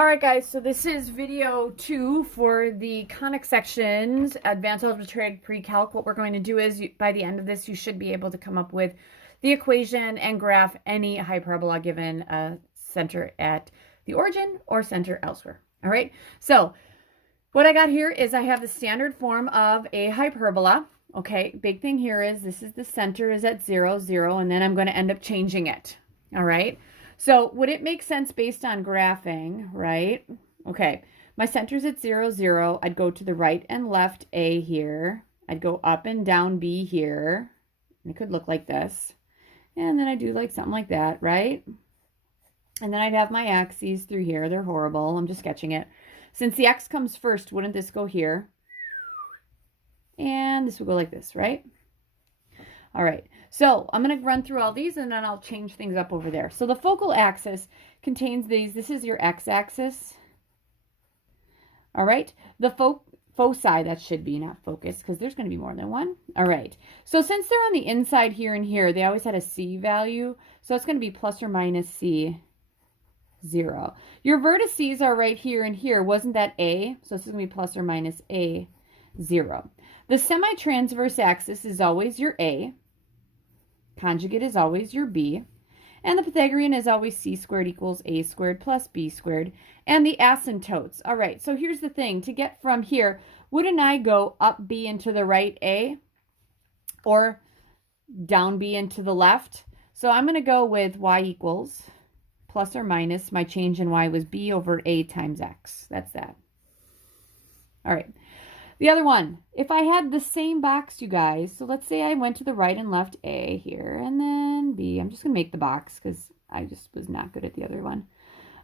All right, guys, so this is video 2 for the conic sections, advanced algebra trig pre-calc. What we're going to do is, by the end of this, you should be able to come up with the equation and graph any hyperbola given a center at the origin or center elsewhere. All right, so what I got here is I have the standard form of a hyperbola. Okay, big thing here is this is the center is at 0, 0, and then I'm going to end up changing it. All right. So would it make sense based on graphing, right? Okay, my center's at 0, 0. I'd go to the right and left A here. I'd go up and down B here. It could look like this. And then I do like something like that, right? And then I'd have my axes through here. They're horrible. I'm just sketching it. Since the X comes first, wouldn't this go here? And this would go like this, right? All right, so I'm going to run through all these and then I'll change things up over there. So the focal axis contains these. This is your x-axis. All right, the foci, that should be not focus because there's going to be more than one. All right, so since they're on the inside here and here, they always had a C value. So it's going to be plus or minus C 0. Your vertices are right here and here. Wasn't that A? So this is going to be plus or minus A 0. The semi-transverse axis is always your A. Conjugate is always your B. And the Pythagorean is always C squared equals A squared plus B squared. And the asymptotes. All right, so here's the thing. To get from here, wouldn't I go up B into the right A or down B into the left? So I'm going to go with y equals plus or minus. My change in y was B over A times X. That's that. All right. The other one, if I had the same box, you guys, so let's say I went to the right and left A here, and then B. I'm just going to make the box because I just was not good at the other one.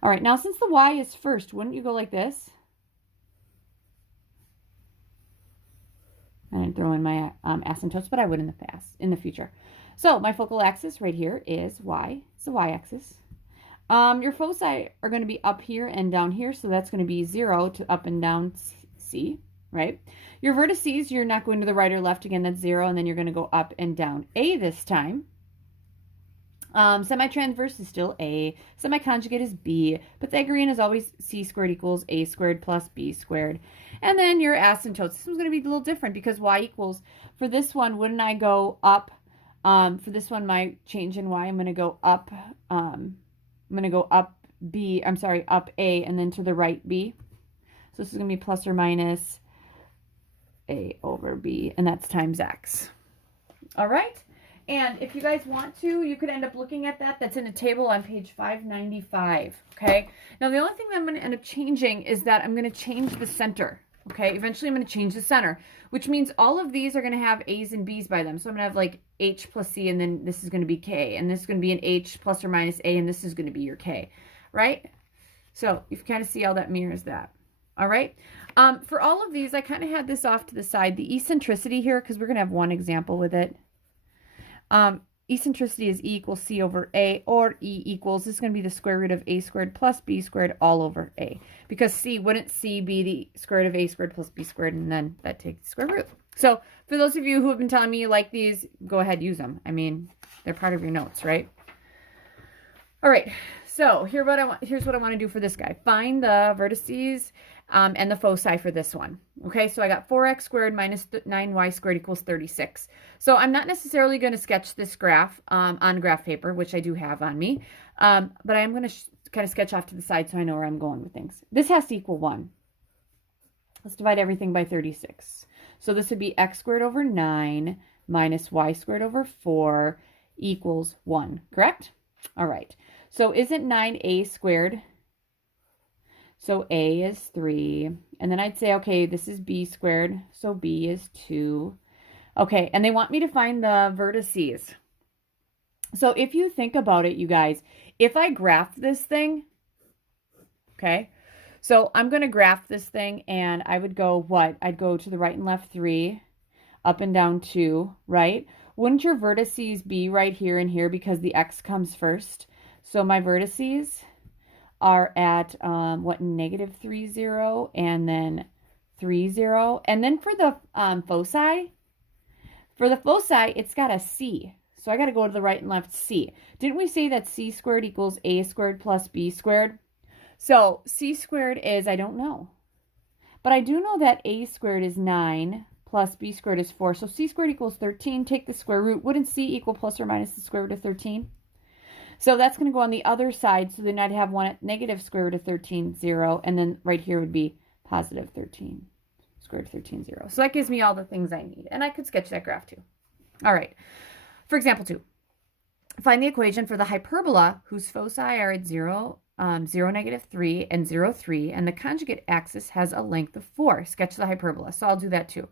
All right, now since the Y is first, wouldn't you go like this? I didn't throw in my asymptotes, but I would in the future. So my focal axis right here is Y. It's the Y axis. Your foci are going to be up here and down here, so that's going to be 0 to up and down C. Right? Your vertices, you're not going to the right or left again, that's 0, and then you're going to go up and down A this time. Semi-transverse is still A. Semi-conjugate is B. Pythagorean is always C squared equals A squared plus B squared. And then your asymptotes. This one's going to be a little different because Y equals, for this one, wouldn't I go up? For this one, my change in Y, I'm going to go up, up A, and then to the right B. So this is going to be plus or minus A over B, and that's times X. All right, and if you guys want to, you could end up looking at that. That's in a table on page 595, okay? Now, the only thing that I'm going to end up changing is that I'm going to change the center, okay? Eventually, I'm going to change the center, which means all of these are going to have A's and B's by them. So I'm going to have like H plus C, and then this is going to be K, and this is going to be an H plus or minus A, and this is going to be your K, right? So you can kind of see how that mirrors that. All right. For all of these, I kind of had this off to the side. The eccentricity here, because we're going to have one example with it. Eccentricity is E equals C over A, or E equals, this is going to be the square root of A squared plus B squared all over A. Because wouldn't C be the square root of A squared plus B squared, and then that takes the square root. So for those of you who have been telling me you like these, go ahead, use them. I mean, they're part of your notes, right? All right. So here's what I want to do for this guy. Find the vertices and the foci for this one. Okay, so I got 4x squared minus 9y squared equals 36. So I'm not necessarily going to sketch this graph on graph paper, which I do have on me, but I'm going to kind of sketch off to the side so I know where I'm going with things. This has to equal 1. Let's divide everything by 36. So this would be x squared over 9 minus y squared over 4 equals 1, correct? All right. So isn't 9a squared? So a is 3. And then I'd say, okay, this is b squared. So b is 2. Okay, and they want me to find the vertices. So if you think about it, you guys, if I graph this thing, okay, so I'm going to graph this thing, and I would go what? I'd go to the right and left 3, up and down 2, right? Wouldn't your vertices be right here and here because the x comes first? So my vertices are at, negative 3, 0, and then 3, 0. And then for the foci, it's got a C. So I got to go to the right and left C. Didn't we say that C squared equals A squared plus B squared? So c squared is, I don't know. But I do know that a squared is 9 plus b squared is 4. So c squared equals 13. Take the square root. Wouldn't c equal plus or minus the square root of 13? So that's going to go on the other side. So then I'd have one at negative square root of 13, 0. And then right here would be positive 13, square root of 13, 0. So that gives me all the things I need. And I could sketch that graph too. All right. For example 2. Find the equation for the hyperbola whose foci are at 0, 0, negative 3, and 0, 3, and the conjugate axis has a length of 4. Sketch the hyperbola. So I'll do that too.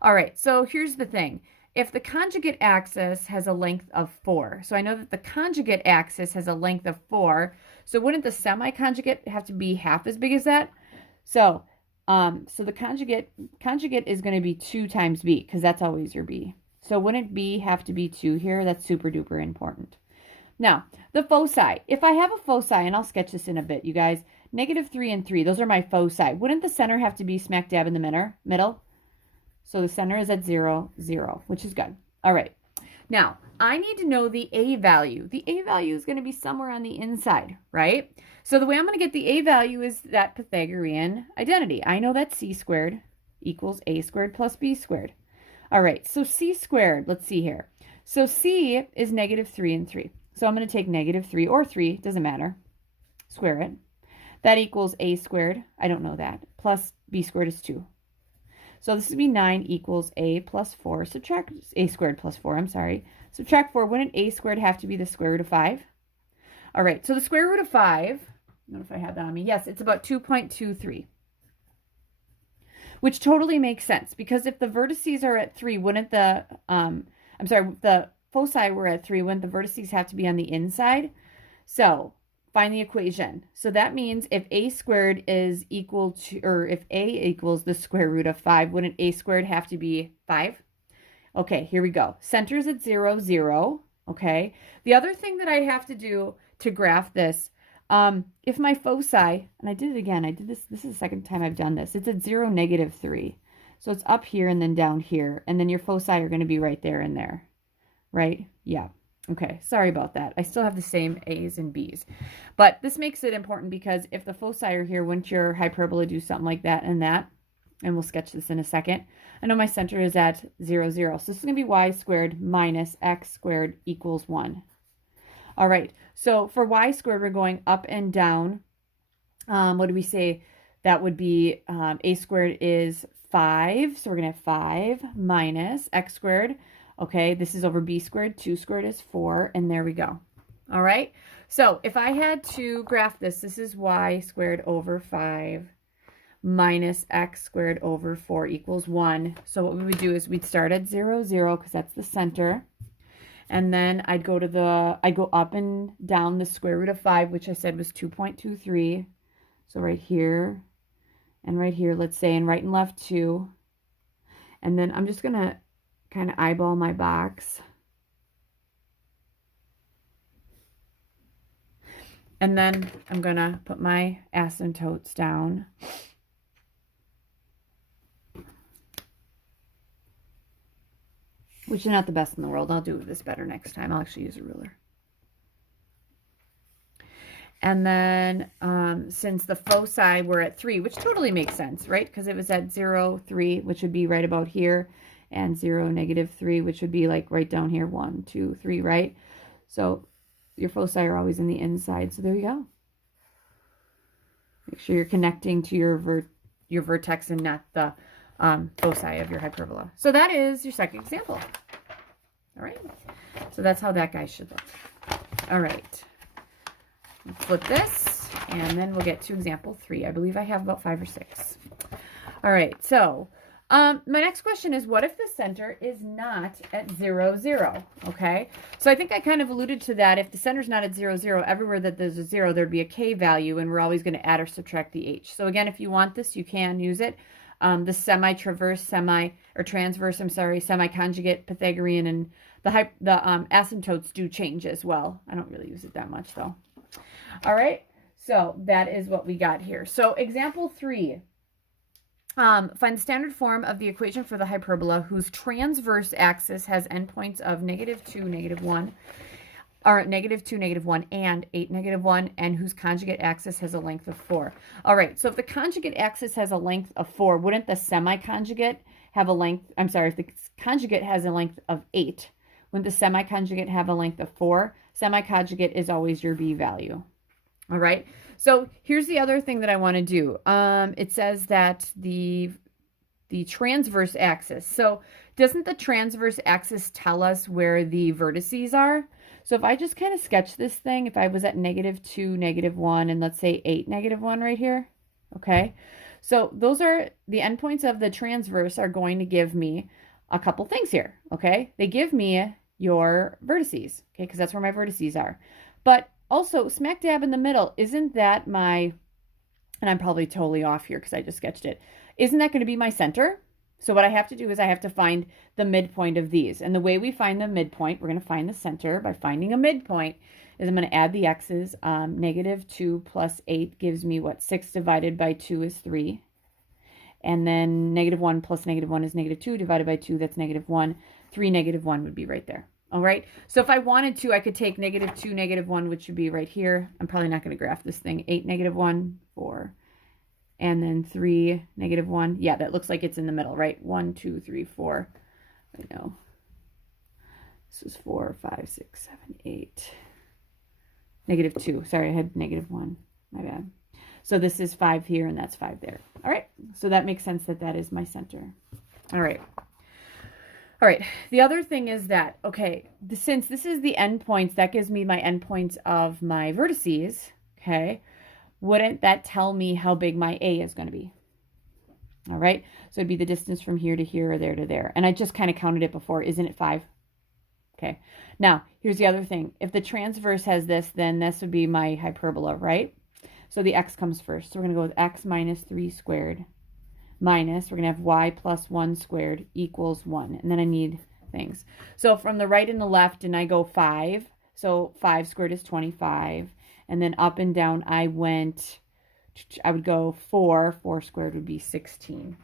All right, so here's the thing. If the conjugate axis has a length of 4, so I know that the conjugate axis has a length of 4, so wouldn't the semi-conjugate have to be half as big as that? So, the conjugate is going to be 2 times b, because that's always your b. So wouldn't b have to be 2 here? That's super duper important. Now, the foci. If I have a foci, and I'll sketch this in a bit, you guys, negative 3 and 3, those are my foci. Wouldn't the center have to be smack dab in the middle? So the center is at 0, 0, which is good. All right. Now, I need to know the a value. The a value is going to be somewhere on the inside, right? So the way I'm going to get the a value is that Pythagorean identity. I know that c squared equals a squared plus b squared. All right, so c squared, let's see here. So c is negative 3 and 3. So I'm going to take negative 3 or 3, doesn't matter, square it. That equals a squared, I don't know that, plus b squared is 2. So this would be 9 equals a plus 4, subtract a squared plus 4, I'm sorry. Subtract 4, wouldn't a squared have to be the square root of 5? All right, so the square root of 5, I don't know if I have that on me. Yes, it's about 2.23. Which totally makes sense, because if the vertices are at 3, wouldn't the, if the foci were at 3, wouldn't the vertices have to be on the inside? So find the equation. So that means if a squared is equal to, or if a equals the square root of 5, wouldn't a squared have to be 5? Okay, here we go. Center's at 0, 0. Okay. The other thing that I'd have to do to graph this, if my foci, and I did it again, this is the second time I've done this, it's at 0, negative 3. So it's up here and then down here, and then your foci are going to be right there and there, right? Yeah. Okay, sorry about that. I still have the same A's and B's. But this makes it important because if the foci are here, wouldn't your hyperbola do something like that and that? And we'll sketch this in a second. I know my center is at 0, 0. So this is going to be y squared minus x squared equals 1. All right, so for y squared, we're going up and down. What do we say? That would be a squared is 5. So we're going to have 5 minus x squared. Okay, this is over b squared. 2 squared is 4. And there we go. All right, so if I had to graph this, this is y squared over 5 minus x squared over 4 equals 1. So what we would do is we'd start at 0, 0, because that's the center. And then I'd go up and down the square root of 5, which I said was 2.23. So right here and right here, let's say, and right and left 2. And then I'm just going to kind of eyeball my box. And then I'm going to put my asymptotes down. Which is not the best in the world. I'll do this better next time. I'll actually use a ruler. And then since the foci were at 3, which totally makes sense, right? Because it was at 0, 3, which would be right about here, and 0, negative 3, which would be like right down here, 1, 2, 3, right? So your foci are always in the inside. So there you go. Make sure you're connecting to your vertex and not the foci of your hyperbola. So that is your second example. All right. So that's how that guy should look. All right. Let's flip this, and then we'll get to example 3. I believe I have about 5 or 6. All right. So my next question is, what if the center is not at 0, 0? Okay. So I think I kind of alluded to that. If the center's not at 0, 0, everywhere that there's a 0, thered be a k value, and we're always going to add or subtract the h. So again, if you want this, you can use it. The semi-transverse, semi-conjugate, Pythagorean, and the asymptotes do change as well. I don't really use it that much, though. All right, so that is what we got here. So example 3, find the standard form of the equation for the hyperbola whose transverse axis has endpoints of -2, -1. or negative 2, negative 1, and 8, negative 1, and whose conjugate axis has a length of 4. All right, so if the conjugate axis has a length of 4, wouldn't the semi-conjugate have a length, I'm sorry, if the conjugate has a length of 8, wouldn't the semi-conjugate have a length of 4? Semi-conjugate is always your B value. All right, so here's the other thing that I want to do. It says that the transverse axis. So doesn't the transverse axis tell us where the vertices are? So if I just kind of sketch this thing, if I was at negative 2, negative 1, and let's say 8, negative 1 right here, okay? So those are the endpoints of the transverse are going to give me a couple things here, okay? They give me your vertices, okay, because that's where my vertices are. But also, smack dab in the middle, isn't that my, and I'm probably totally off here because I just sketched it, isn't that going to be my center? So what I have to do is I have to find the midpoint of these. And the way we find the midpoint, we're going to find the center by finding a midpoint, is I'm going to add the x's. Negative 2 plus 8 gives me what? 6 divided by 2 is 3. And then negative 1 plus negative 1 is negative 2 divided by 2, that's negative 1. 3, negative 1 would be right there. All right, so if I wanted to, I could take negative 2, negative 1, which would be right here. I'm probably not going to graph this thing. 8, negative 1, 4. And then 3, negative 1. Yeah, that looks like it's in the middle, right? 1, 2, 3, 4. I know. This is 4, 5, 6, 7, 8. Negative 2. Sorry, I had negative 1. My bad. So this is 5 here, and that's 5 there. All right, so that makes sense that that is my center. All right. All right, the other thing is that, okay, since this is the endpoints, that gives me my endpoints of my vertices, okay? Wouldn't that tell me how big my A is going to be? All right, so it'd be the distance from here to here or there to there. And I just kind of counted it before. Isn't it 5? Okay, now here's the other thing. If the transverse has this, then this would be my hyperbola, right? So the x comes first. So we're going to go with x minus 3 squared minus, we're going to have y plus 1 squared equals 1. And then I need things. So from the right and the left, and I go 5. So 5 squared is 25. And then up and down I went, I would go 4. 4 squared would be 16.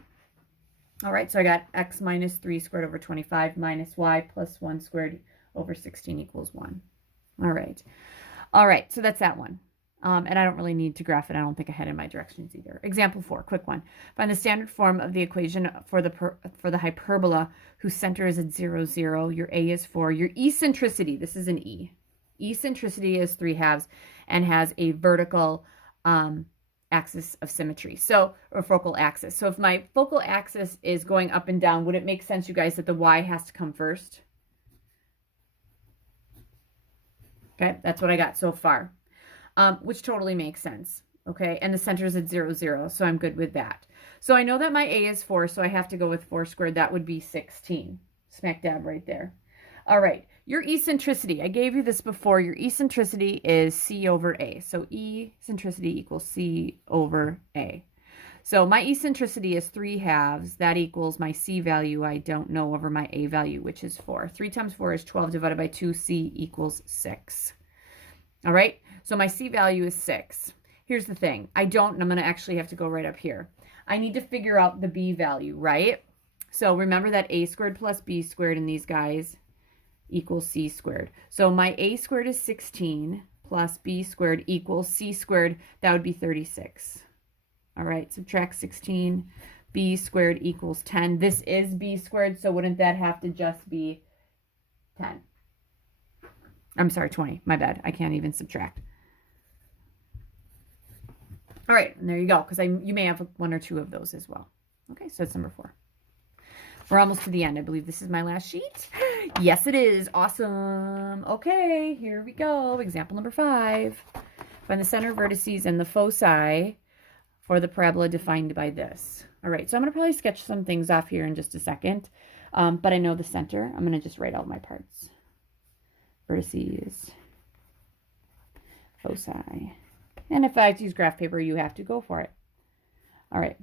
All right, so I got x minus 3 squared over 25 minus y plus 1 squared over 16 equals 1. All right. All right, so that's that one. And I don't really need to graph it. I don't think I had in my directions either. Example 4, quick one. Find the standard form of the equation for the hyperbola whose center is at 0, 0. Your A is 4. Your eccentricity, this is an E. Eccentricity is 3/2 and has a vertical axis of symmetry. So, or focal axis. So if my focal axis is going up and down, would it make sense, you guys, that the Y has to come first? Okay, that's what I got so far. Which totally makes sense, okay? And the center is at 0, 0, so I'm good with that. So I know that my A is 4, so I have to go with 4 squared. That would be 16. Smack dab right there. All right, your eccentricity. I gave you this before. Your eccentricity is C over A. So eccentricity equals C over A. So my eccentricity is 3/2. That equals my C value I don't know over my A value, which is 4. 3 times 4 is 12 divided by 2. C equals 6. All right, so my C value is 6. Here's the thing. I'm going to actually have to go right up here. I need to figure out the B value, right? So remember that A squared plus B squared in these guys equals C squared. So my A squared is 16 plus B squared equals C squared. That would be 36. All right, subtract 16. B squared equals 10. This is B squared, so wouldn't that have to just be 10? I'm sorry, 20. My bad. I can't even subtract. All right, and there you go, because you may have 1 or 2 of those as well. Okay, so it's number 4. We're almost to the end. I believe this is my last sheet. Yes, it is. Awesome. Okay, here we go. Example number 5. Find the center vertices and the foci for the parabola defined by this. All right, so I'm going to probably sketch some things off here in just a second, but I know the center. I'm going to just write out my parts. Vertices, foci. And if I have to use graph paper, you have to go for it. All right.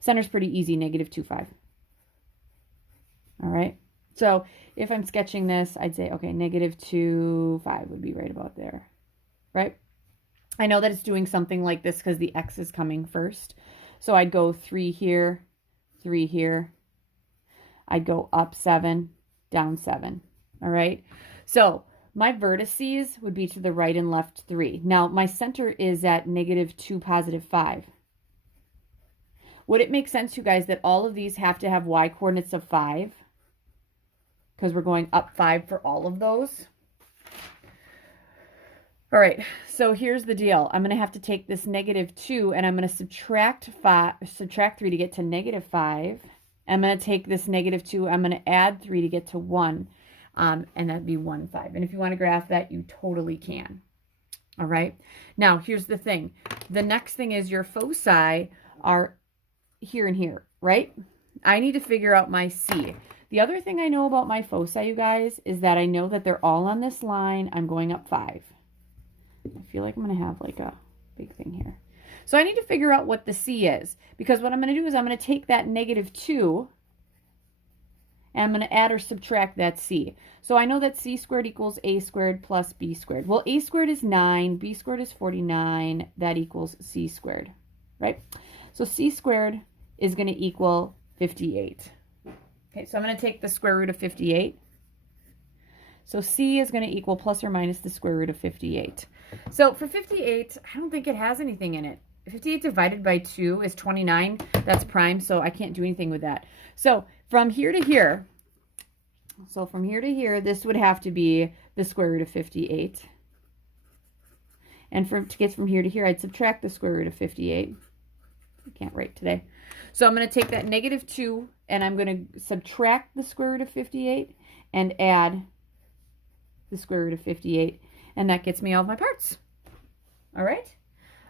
Center's pretty easy, negative 2, 5. All right. So if I'm sketching this, I'd say, okay, negative 2, 5 would be right about there, right? I know that it's doing something like this because the X is coming first. So I'd go 3 here, 3 here. I'd go up 7, down 7. All right. So My vertices would be to the right and left 3. Now, my center is at -2, +5. Would it make sense, you guys, that all of these have to have y coordinates of 5? Because we're going up 5 for all of those. All right, so here's the deal. I'm going to have to take this -2 and I'm going to subtract 3 to get to -5. I'm going to take this -2, I'm going to add 3 to get to 1, and that'd be 1, 5. And if you want to graph that, you totally can. All right, now here's the thing. The next thing is your foci are here and here, right? I need to figure out my C. The other thing I know about my foci, you guys, is that I know that they're all on this line. I'm going up 5. I feel like I'm going to have like a big thing here. So I need to figure out what the C is, because what I'm going to do is I'm going to take that -2 and I'm going to add or subtract that C. So I know that C squared equals A squared plus B squared. Well, A squared is 9, B squared is 49. That equals C squared, right? So C squared is going to equal 58. Okay, so I'm going to take the square root of 58. So C is going to equal plus or minus the square root of 58. So for 58, I don't think it has anything in it. 58 divided by 2 is 29. That's prime, so I can't do anything with that. So from here to here, this would have to be the square root of 58. And to get from here to here, I'd subtract the square root of 58. I can't write today. So I'm going to take that -2 and I'm going to subtract the square root of 58 and add the square root of 58, and that gets me all of my parts. All right,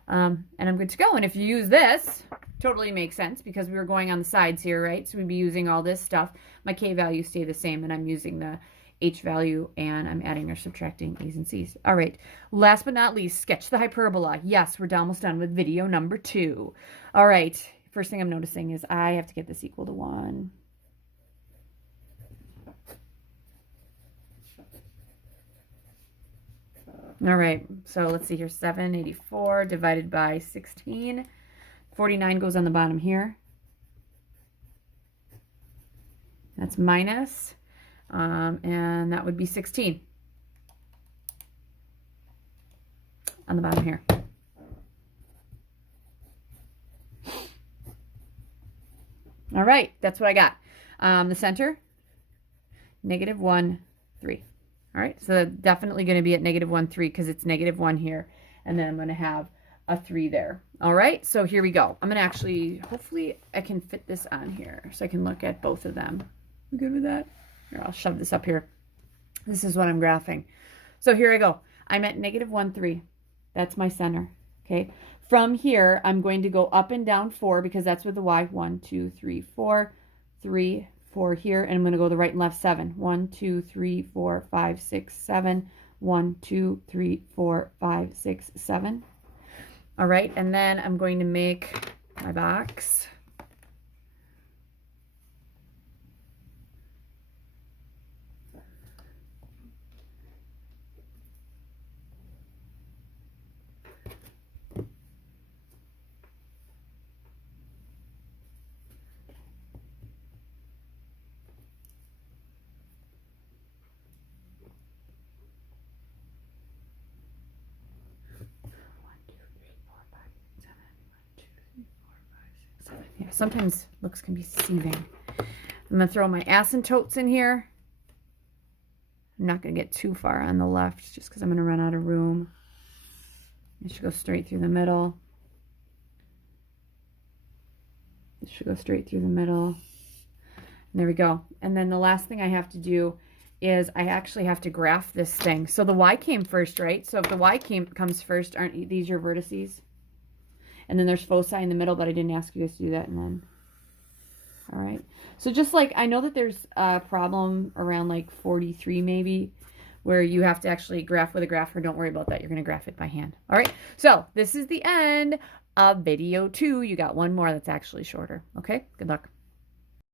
and I'm good to go. And if you use this, totally makes sense because we were going on the sides here, right? So we'd be using all this stuff. My K values stay the same, and I'm using the H value, and I'm adding or subtracting A's and C's. All right, last but not least, sketch the hyperbola. Yes, we're almost done with video number 2. All right, first thing I'm noticing is I have to get this equal to 1. All right, so let's see here. 784 divided by 16. 49 goes on the bottom here. That's minus, and that would be 16 on the bottom here. All right, that's what I got. The center, -1, 3. All right, so definitely going to be at -1, 3 because it's -1 here. And then I'm going to have a 3 there. All right, so here we go. I'm going to actually, hopefully I can fit this on here so I can look at both of them. You good with that? Here, I'll shove this up here. This is what I'm graphing. So here I go. I'm at -1, 3. That's my center, okay? From here, I'm going to go up and down 4 because that's with the Y. 1, 2, 3, 4, 3, 4 here, and I'm going to go the right and left 7. 1, 2, 3, 4, 5, 6, 7. 1, 2, 3, 4, 5, 6, 7. All right, and then I'm going to make my box. Yeah, sometimes looks can be deceiving. I'm going to throw my asymptotes in here. I'm not going to get too far on the left just because I'm going to run out of room. It should go straight through the middle. It should go straight through the middle. And there we go. And then the last thing I have to do is I actually have to graph this thing. So the Y came first, right? So if the Y comes first, aren't these your vertices? And then there's foci in the middle, but I didn't ask you guys to do that. And then, all right. So just like, I know that there's a problem around like 43 maybe, where you have to actually graph with a grapher. Don't worry about that. You're going to graph it by hand. All right. So this is the end of video 2. You got one more that's actually shorter. Okay. Good luck.